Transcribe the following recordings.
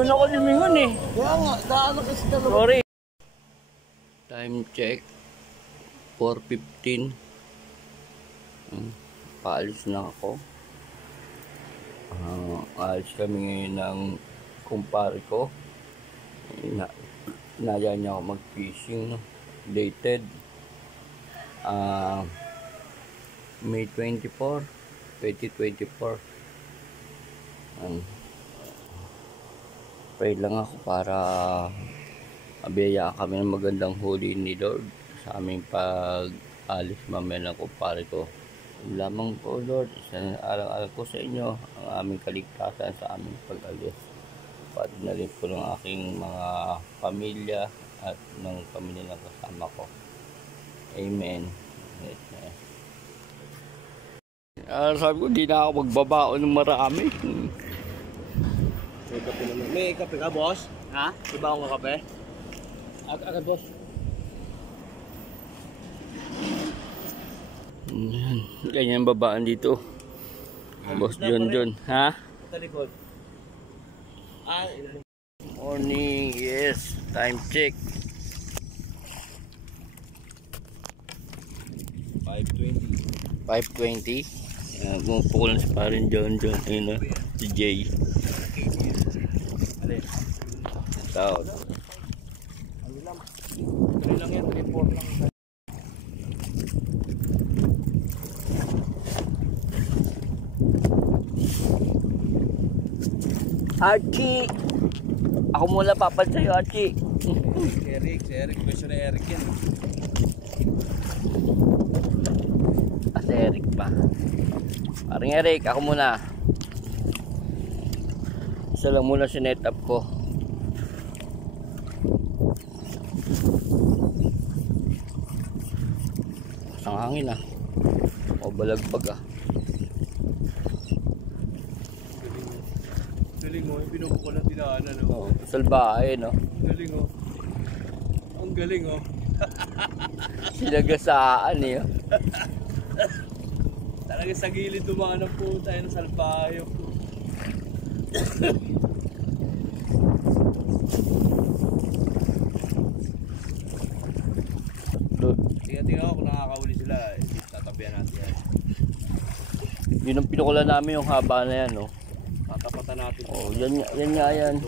Doon ako lumingon eh. Kaya nga, daan kasi dalawa. Sorry. Time check. 4:15. Paalis na ako. Alis kami ngayon ng kumpare ko. Inaya niya ako mag-fishing. Dated. May 24, 2024. Pray lang ako para mabiyayaan kami ng magandang huli ni Lord sa aming pag-alis mamaya ng kumpare ko. Lamang po Lord, alang-alang ko sa inyo ang aming kaligtasan sa aming pag-alis. Pati na rin po ng aking mga pamilya at ng pamilya ng kasama ko. Amen. Sabi ko, di na ako magbabaon ng marami. May kape naman. May kape ka, boss? Ha? Iba akong kape? Agad, boss. Ganyan babaan dito. Boss John. Ha? Talikod. Morning, yes. Time check. 5:20. Pumupukul na si parin John. Ayun na, si Jay. Tawag. Ano lang yan, report lang. Archie! Ako muna papal sa'yo, Archie. Si Eric. Question na Eric yan. Si Eric pa. Paring Eric, ako muna. Isa lang muna sinet up ko. Ang hangin ah. O balagbag ah. Galing mo, pinupukul ang tinaanan. Oh, salbahe no. Galing oh. Ang galing oh. Sinagasaan eh. Talaga sa gilid tumangan po tayo ng salbahe. Tingnan ako kung nakakahuli sila. Tatabihan natin yan. Yun ang pinukulan namin yung haba na yan no. Tatapatan natin. Oh, yan nga yan.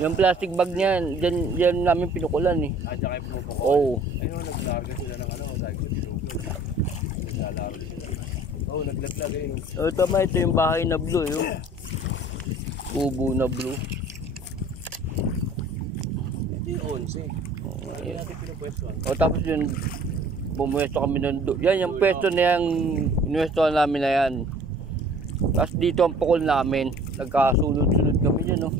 Yung plastic bag niyan, yan namin pinukulan eh. Diyan kayo pumupukul? Oo. Ayun, naglarga sila ng ano, sabi ko, sinugod. Naglalaro sila. Oo, naglaglag ayun. Oh, tama, ito yung bahay na blue, yung kubo na blue. Ito yung 11. Ayun natin pinupwestuhan. O tapos yun, bumuwesto kami nun. Yan, yung pwesto na yung inuwestohan namin na yan. Tapos dito ang pukul namin. Nagkasunod-sunod kami dyan, no.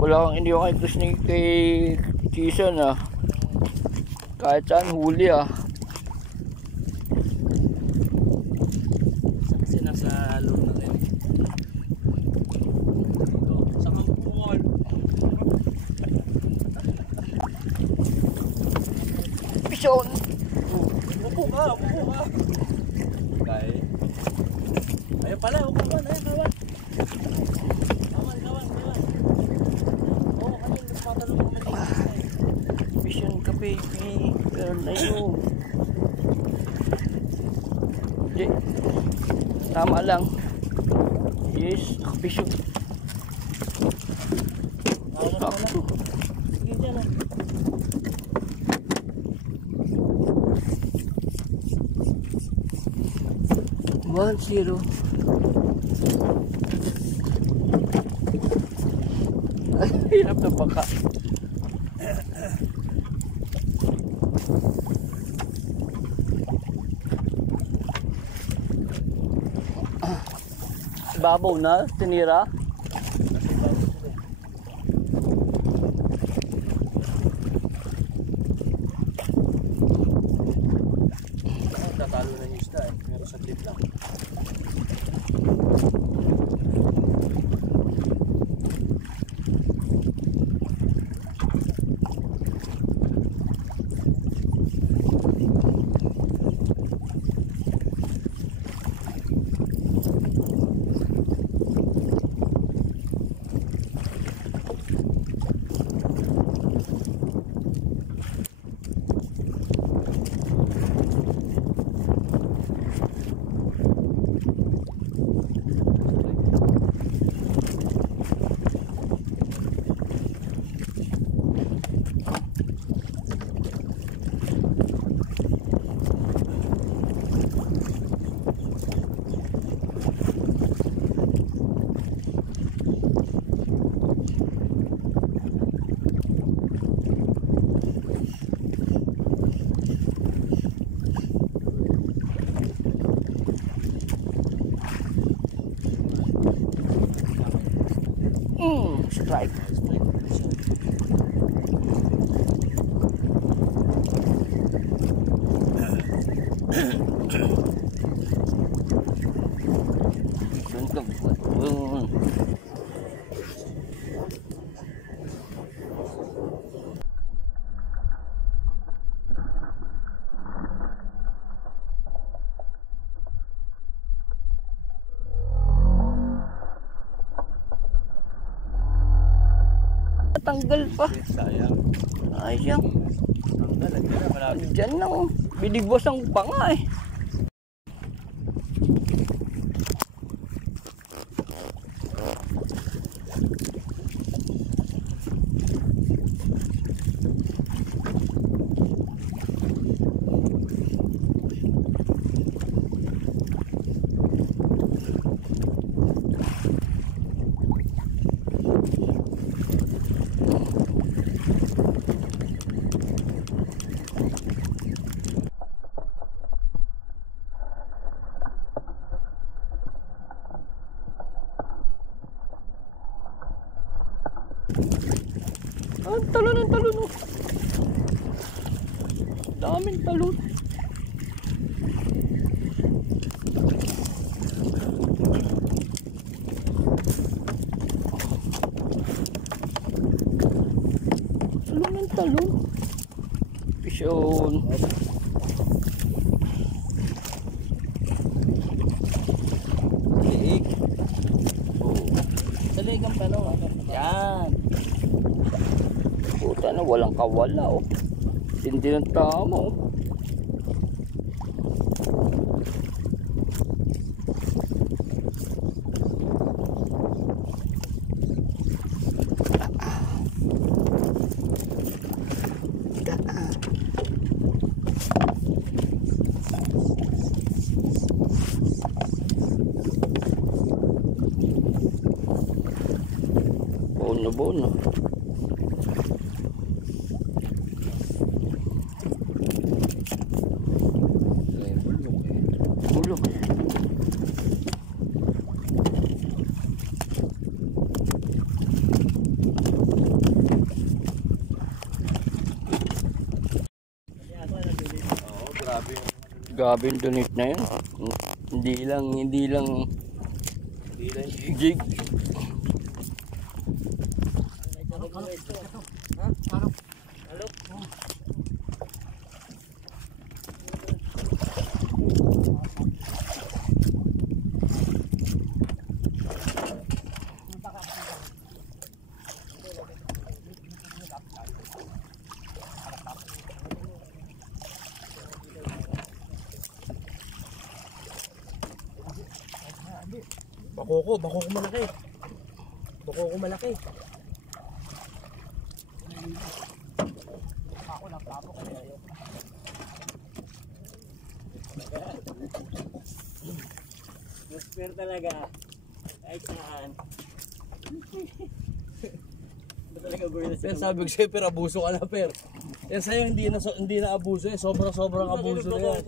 Wala kang hindi ko kay Chison ah. Kahit saan huli ah. Kasi nasa loob na rin. Sa kampungol. Pison! Upo ka. Kaya. Ayun pala, upo ka. Ayun, kawan. Pison ka baby. Pero na yun. Hindi. Tama lang. Yes, pison. Sakto. Sige dyan ah. One zero. Ay, hirap na baka. Babaw na, tinira. Tatalo na yung isda eh. Meron sa tip lang. strike. Doon ka. Doon. Tanggal pa. Sayang. Ayang. Tanggal, lagyan na malapit. Diyan na oh. Bidigwas ang panga eh. Ang talon oh. Daming talon. Talon ng talon. Pisyon. Liig. Oh. Salig ang tanong. Yan. Puta na walang kawala oh. Hindi ng tama oh. Bono. Bulok. Oo, grabe yung Grabe yung donate na yun. Hindi lang jig. Bako ko malaki. Bako ko malaki. Ako lang tapo ko tayo. Super talaga. Kahit saan. Ba talaga gorilla? Pero sabi ko sa'yo, pero abuso ka na, per. Yan sa'yo, hindi na abuso eh. Sobrang abuso na yan.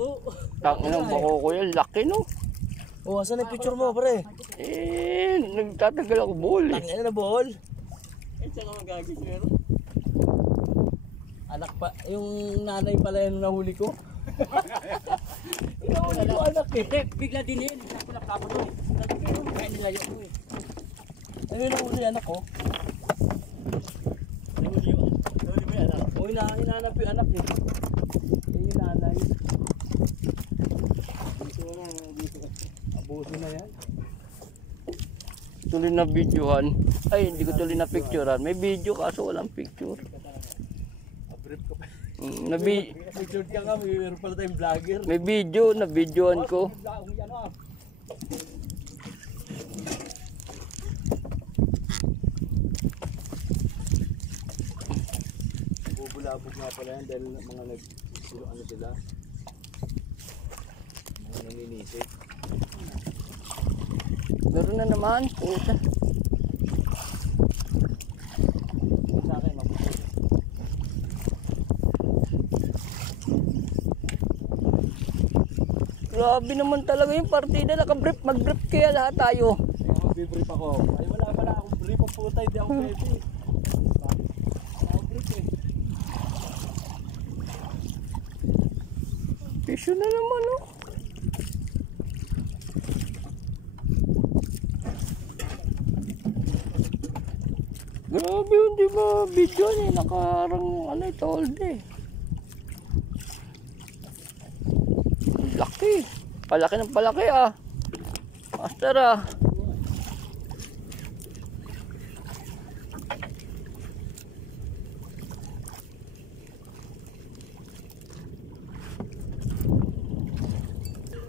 Tanginang bako ko yan. Laki no. Oh, asan yung picture mo, pre? Nagtatagal ako ball eh. Tangina na ball. Eh, saan ka magagis meron? Anak pa, yung nanay pala yung nahuli ko. Nahuli ko anak eh. Bigla din yun. Ako nagtapo to eh. Kaya nilayo ko eh. Ano yung nahuli anak ko? Nahuli mo yung anak? Oo, hinahanap yung anak eh. Yung nanay. Dito. Abuso na yan. Tuloy na videohan. Ay, hindi ko tuloy na picturean. May video kaso walang picture. Abrip ko pa. Picture ka nga, mayroon pala tayong vlogger. May video na videohan ko. Bubulabog nga pala yan dahil mga ano sila. Mga nanginisip. Meron na naman. Puta. Sa akin, mabuti. Grabe naman talaga yung partida. Nakabrief. Mag-brief kaya lahat tayo. Mag-brief ako. Ay, wala akong Brief ang puta, hindi ako pwede. Brief eh. Pisyo na naman, oh. Grabe yun, di ba? Video niya, nakarang ano ito all day. Laki. Palaki ng palaki, ah. Master, ah.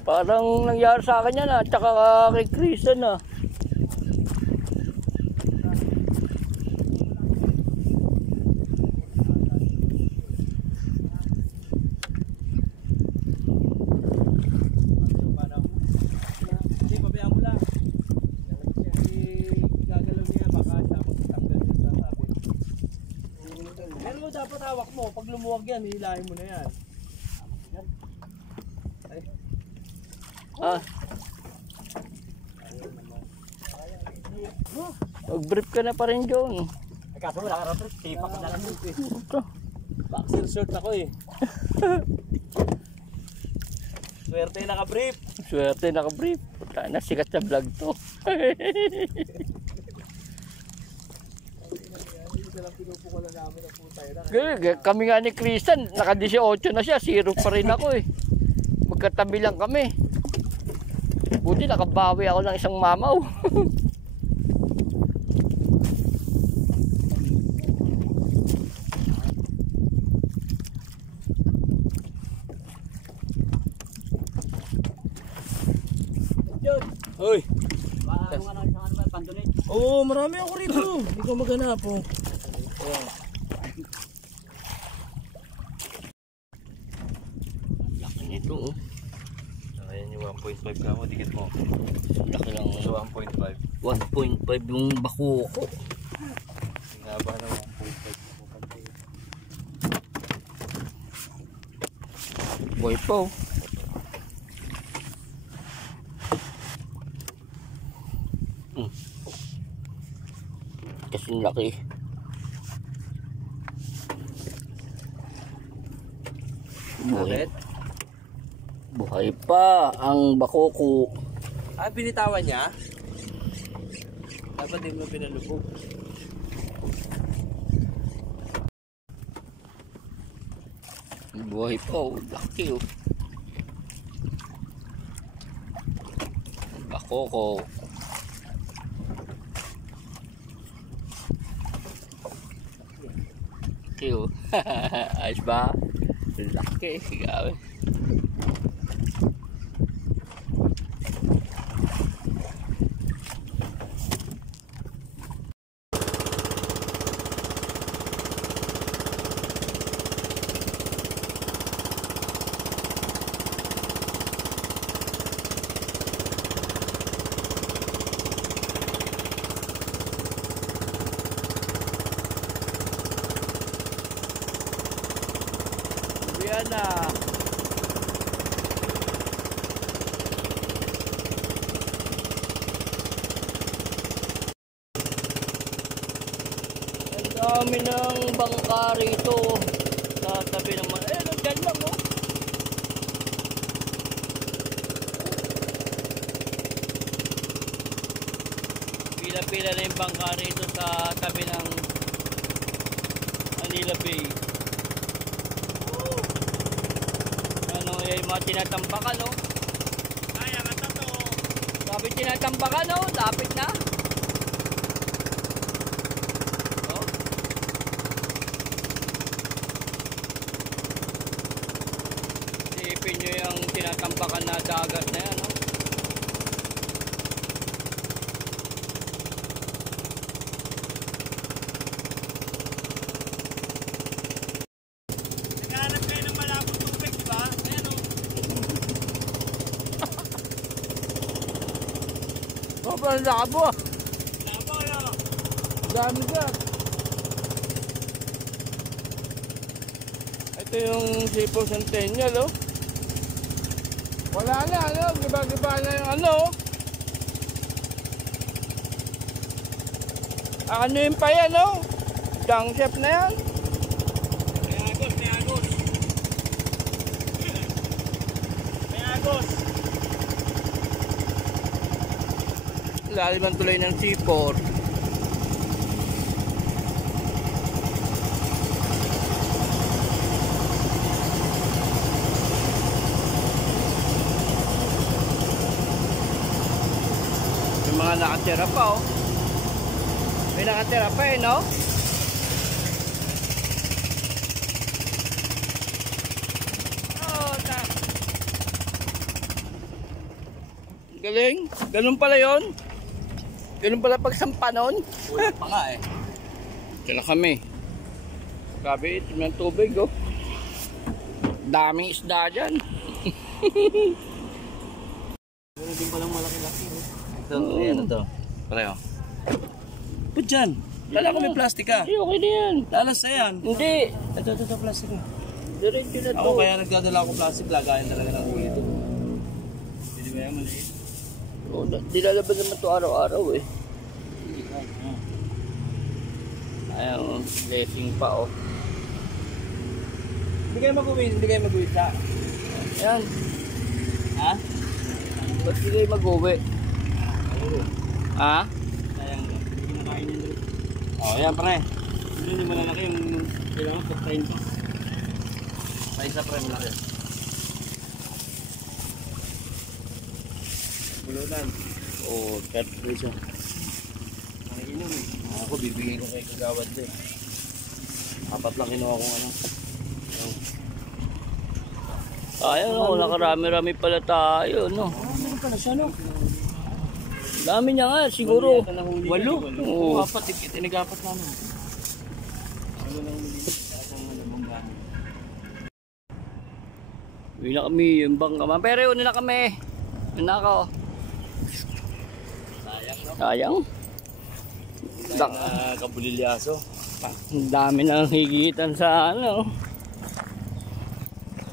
Parang nangyari sa akin yan, ah. Tsaka kay Kristen, ah. Hindi, pabayaan mo lang. Gagalaw niya, baka siya magtanggal niya sa sabi. Pero mo dapat hawak mo, pag lumuwag yan, hihilahin mo na yan. Ah. Mag-brief ka na pa rin, John. Ay kaso wala ka rapid, tipak ka na lang dito eh. Ito. Boxer shirt ako eh. Swerte naka-brief. Swerte naka-brief. Puta na, sikat sa vlog to. Kami nga ni Kristen, naka-18 na siya, 0 pa rin ako eh. Magkatabi lang kami. Buti nakabawi ako ng isang mamaw. Hoy! Ano nga naman pandonate? Oo, marami ako rito. Hindi ko maghanap oh. Laki nito oh. Ayan yung 1.5 ka mo, dikit mo. Laki lang. So 1.5. 1.5 yung bako ko. Hinaba na 1.5. Boy pa oh. Kasing laki. Buhay. Buhay pa ang bakoko. Ah, binitawan niya? Dapat din mo pinalubog. Buhay pa oh. Laki oh. Bakoko. Laki oh. Ayos ba? Laki. Gabi. Yan na. Ang dami ng bangka rito sa tabi naman. Eh, nandyan lang oh. Pila-pila na yung bangka rito sa tabi ng Manila Bay. Ano, yung mga tinatambakan no? Kaya ka to. Sabi tinatambakan no? Lapit na. Oh. Isipin nyo yung tinatambakan na dagat na yan no? Naghahanap kayo ng malabong tubig, di ba? Ayan o. Oh, parang labo. Labo na. Dami ka. Ito yung Sipo Centennial oh. Wala na ano, giba-giba na yung ano. Ano yun pa yan, oh? Junk chef na yan. May agos, may agos. May agos. Lalim ang tuloy ng C4. May mga nakatira pa, oh. May nakatira pa eh, no? Oh, galing. Ganun pala yon. Ganun pala pagsampa nun. Ulang pa nga eh. Kaya kami. Grabe, itim ng tubig, oh. Daming isda dyan. Meron din palang malaki-laki. Ito, ayan ito. Pareho. Ba't dyan? Kala ko may plastic ka. Hindi, okay na yan. Lalas na yan. Hindi. Ito, plastic na. Diretso na to. Ako kaya nagdadala ako plastic, lagayan talaga ng huli ito. Hindi ba yan maliit? Oh, nilalaban naman to araw-araw eh. Ayan, oh, blessing pa, oh. Hindi kayo mag-uwi sa. Ayan. Ha? Ba't hindi kayo mag-uwi? Ha? Sayang na. Hindi ko nakain yun doon. Oh, yan pre. Hindi malalaki yung kailangan pagkain pa. Sa isa pre, malaki. Bulunan. Oh, cat fish, oh. Nakiinom eh. Ako bibigyan ko kay Kagawad din. 4 lang kinuha kong ano. Ayan, oh, nakarami-rami pala tayo, no? Meron pala siya no? Dami niya nga, siguro. 8. Oo. Oo. 4, tinigapat namin. Ano lang muli? Ang nalabang gamit. Uwi na kami, yung bangka. Pero una na kami. Yun na ako. Sayang no? Sayang. Kabulilyaso. Ang dami nang higitan sa ano.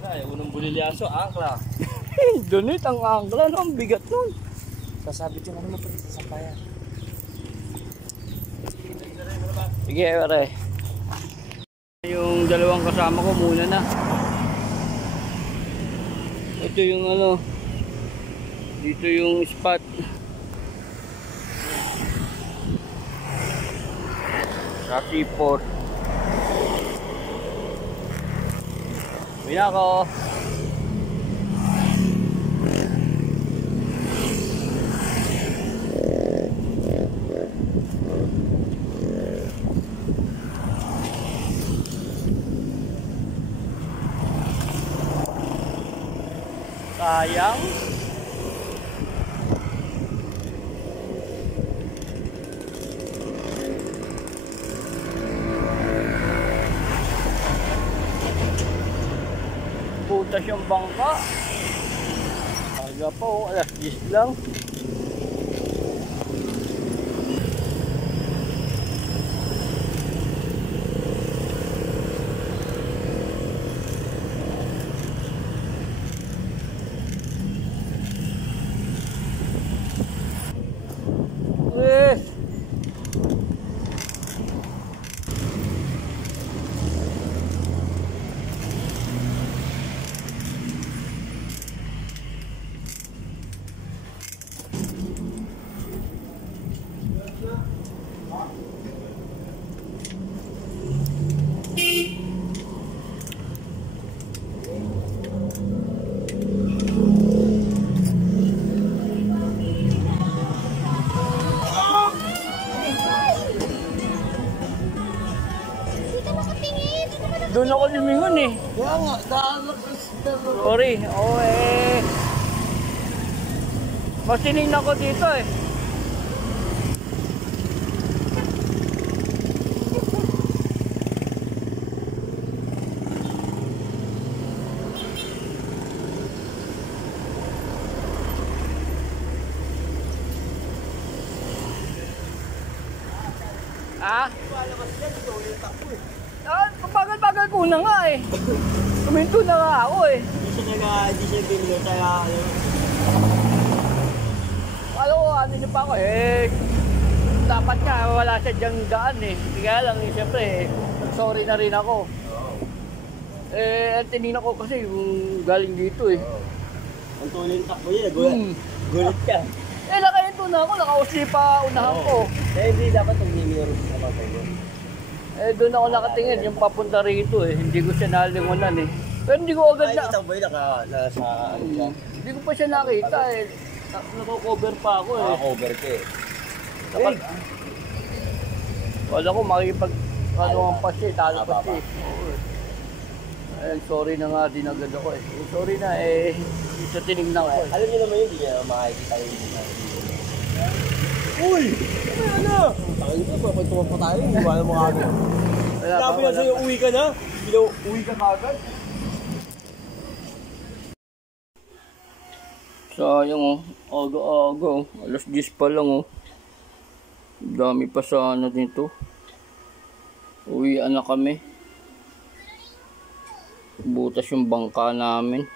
Ay, unang bulilyaso, angkla. Donate ang angkla, no? Ang bigat nun. Sasabit yung ano mo pa dito sa bayan. Sige, pare. Yung dalawang kasama ko muna na. Ito yung ano. Dito yung spot. Sa seaport. Uwi na ako. Sayang. Butas yung bangka. Aga pa, oh, alas 10 lang. Eh. Doon ako lumingon eh. Kaya nga, Sorry. Oo eh. Mas tinignan ko dito eh. Ah? Ah, bagal-bagal ko na nga eh. Kuminto na nga ako eh. Hindi siya binilo, kaya Alam ko, ano nyo pa ako eh. dapat nga wala siya diyang daan eh. Kaya lang, siyempre, sorry na rin ako. Tinignan ko kasi yung galing dito eh. Ang tuloy yung takbo niya, gulat ka. Nakahinto na ako, nakausli pa unahan ko. Hindi dapat mag-mirror sa mga tayo. Doon ako nakatingin, yung papunta rito eh. Hindi ko siya nalingunan eh. Pero hindi ko agad na... Nakikita mo ba yun, nasa ano siya? Hindi ko pa siya nakita eh. Nako-cover pa ako eh. Naka-cover ka eh. Kapag... Wala ko makikipag... Ano ang pa siya, talo pa siya. Ayun, sorry na nga din agad ako eh. Sorry na eh. Ito tinignan ko eh. Alam niyo naman yun, hindi niya makikita yung Uy! Ano? Tangin ko, papuntungan pa tayo. Hindi ba mo kagad? Sabi na sa'yo, uwi ka na? Uwi ka kagad? Sayang oh. Aga-aga oh. Alas 10 pa lang oh. Dami pa sa ano dito. Uwian na kami. Butas yung bangka namin.